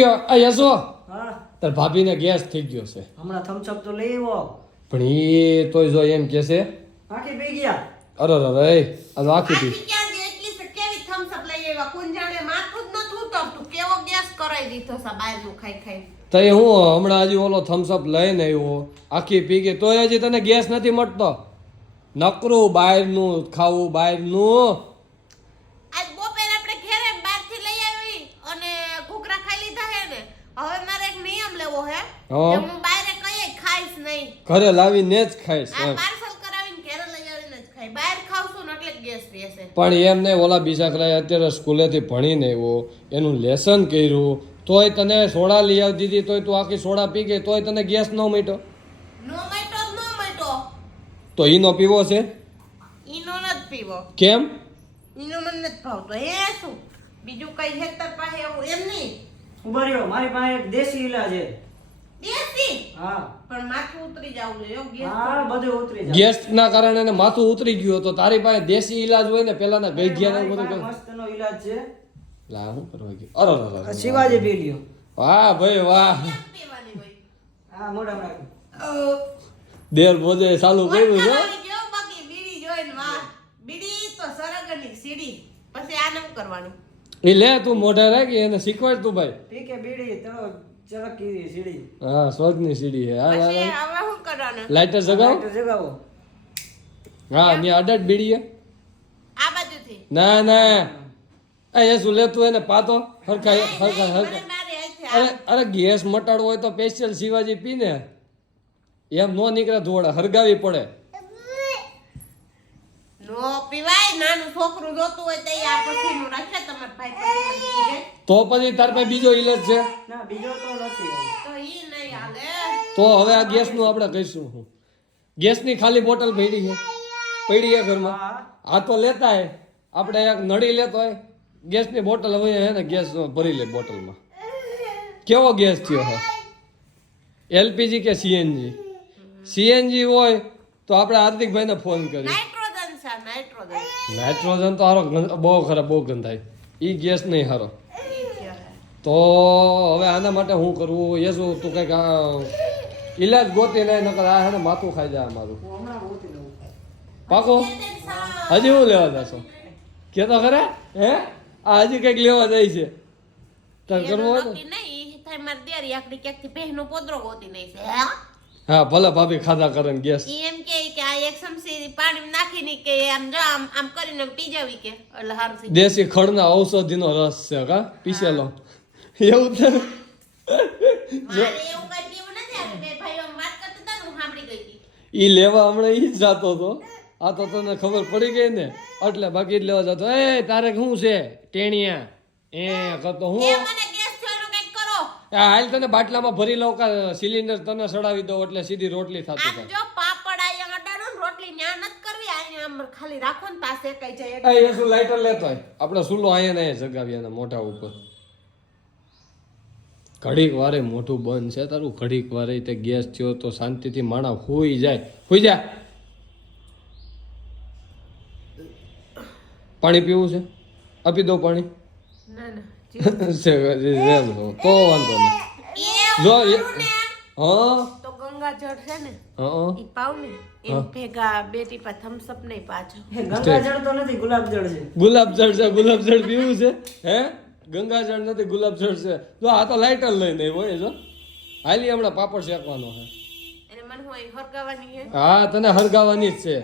યશો હા તાર ભાભીને ગેસ થઈ ગયો છે હમણાં થમ્સઅપ તો લઈ આવ્યો પણ એ તોય જો એમ કે છે આખી પી ગયા અરે અરે આ તો આખી પી ક્યાં ગઈ એટલી છે કેવી થમ્સ અપ લઈ આવ્યા કુંજાણે માથું જ નતું ઉતરતું કેવો ગેસ કરાઈ દીધો છે બહારનું ખાઈ ખાઈ તઈ હું હમણાં હજી ઓલો થમ્સઅપ લઈને આવ્યો આખી પી ગઈ તોય હજી તને ગેસ નથી મળતો નકરું બહારનું ખાવું બહારનું આજ બપોરે આપણે ઘરે બહારથી લઈ આવી અને ઘૂઘરા ખાઈ લીધા હે ને હવે મારે એક નિયમ લેવો હે હા. કે હું બહારે કઈ ખાઈશ નહીં ઘરે લાવીને જ ખાઈશ આ એમ. પાર્સલ કરાવીને ઘરે લઈ આવીને જ ખાઈ બહાર ખાવશું ને એટલે ગેસ રહેશે પણ એમ નહીં ઓલા બીજા કલાય અત્યારે સ્કૂલેથી ભણીને આવ્યો એનું લેસન કર્યું તોય તને સોડા લઈ આવી દીધી તોય તું આખી સોડા પી ગઈ તોય તને ગેસ ન મળ્યો નો મટો તો ઈનો પીવો છે ઈનો નથી પીવો કેમ ઈનો મને નથી ભાવતો એ શું બીજું કઈ હેતર પાસે એવું એમ નહીં ઉભા રહ્યો મારી પાસે એક દેશી ઈલાજ છે દેશી હા પણ માથું ઉતરી જવું જોઈએ ગેસ હા બધું ઉતરી જાય ગેસના કારણે એને માથું ઉતરી ગયું તો તારી પાસે દેશી ઈલાજ હોય ને પેલાના ગઈ ગયા ને મારી બધું પાસે મસ્તનો ઈલાજ છે લા હું કરવા ગયો અરે અરે, આ અરે શિવાજી પી લ્યો વાહ ભાઈ વાહ પીવાની હોય હા મોઢા રાખો દેર બોજે ચાલુ કર્યું છે વટકાવાની કેવું બાકી બીડી જોઈને વાહ બીડી તો સરગની સીડી પછી આ નમ કરવાનું એ લે તું મોઢે રાખી એને શીખવાડ તું ભાઈ પી કે બીડી તો ચળકી સીડી હા સ્વર્ગની સીડી છે હા પછી હા હવે શું કરવાનું લાઇટર જગાવ લાઈટર જગાવો હા ને અડટ બીડીએ આ બાજુથી ના ના એ શું લેતું એને પાતો હરખા હરખા મને હરખા મારી હાથે અરે અરે ગેસ મટાડવો હોય તો સ્પેશિયલ શિવાજી પીને એમ નો નીકળે ધોળે હરગાવી પડે નો પીવાય નાનું છોકરું જોતું હોય તો આ પછીનું રાખે તમાર ભાઈ પછી તો પછી તાર પાસે બીજો ઈલાજ છે ના બીજો તો નથી હવે. તો ઈ નહીં હાલે તો હવે આ ગેસનું આપણે કહીશું હું ગેસની ખાલી બોટલ પડી છે ઘરમાં હા આ તો લેતા હે આપણે એક નળી લેતો હોય ગેસની બોટલ હવે હે ને ગેસ ભરી લે બોટલમાં કેવો ગેસ થયો હે એલપીજી કે સીએનજી સીએનજી હોય તો આપણે હાર્દિકભાઈને ફોન કરીએ નાઇટ્રોજન છે નાઇટ્રોજન નાઇટ્રોજન તો હારો બહુ ખરાબ બહુ ગંધાય ઈ ગેસ નહીં હારો ઈ છે તો હવે આના માટે શું કરવું એ શું તું કંઈક ઈલાજ ગોતી નહીં નકર આ હે ને માથું ખાઈ જાય અમારું હું હમણાં ગોતી લઉં પાકો હજી હું લેવા જશો કે તો ખરે હે આ હજી કંઈક લેવા જાય છે તાર કરવું હોય ને નક્કી નહીં ઈ થાય મારી દેરી આકડી ક્યાંકથી પહેનો પોદરો ગોતી નહીં છે હા ભલે ભાભી ખાધા કરે ને ગેસ ઈ એમ કે આ એક ચમચી પાણી નાખીને કે આમ જો આમ આમ કરીને પી જાવી કે એટલે સારું થઈ દેશી ખડના ઔષધિનો રસ છે કા પીસેલો એવું છે મારે એવું કઈ પીવું નથી આ બે ભાઈઓ આમ વાત કરતા હતા ને હું સાંભળી ગઈ હતી ઈ લેવા હમણાં ઈ જ જાતો હતો આ તો તને ખબર પડી ગઈ ને એટલે બાકી જ લેવા જતો એ તારે શું છે ટેણિયા એ કરતો હું એ મને ગેસ થયો એનું કંઈક કરો આ હાલ તને બાટલામાં ભરી લઉં કા સિલિન્ડર તને સડાવી દઉં એટલે સીધી રોટલી થતી આમ થાય જો પાપડ આયા અડાડો ને રોટલી ન્યા નથી કરવી આયા આમ ખાલી રાખો ને પાસે કઈ જાય એ શું લાઇટર લેતો હોય આપણે સુલો અહીંયા ને જગાવી એના મોઢા ઉપર ઘડીક વારે મોઢું બંધ છે તારું ઘડીક વારે તે ગેસ થયો તો શાંતિથી માણા હોઈ જાય હોઈ જા પાણી પીવું છે આપી દો પાણી ના ના તો વાંધો નહીં એ જો કરું ને હા તો ગંગા જળ છે ને હા ઈ પાવ ને એમ ભેગા બે ટીપા થમ્સ અપ નહીં પાછો એ ગંગાજળ તો નથી ગુલાબજળ છે ગુલાબજળ છે ગુલાબજળ પીવું છે હે ગંગાજળ નથી ગુલાબજળ છે જો આ તો લાઇટર લઈને હોય જો હાલી હમણાં પાપડ શેકવાનો છે એટલે મને હું અહીં હરગાવાની છે હા તને હરગાવાની જ છે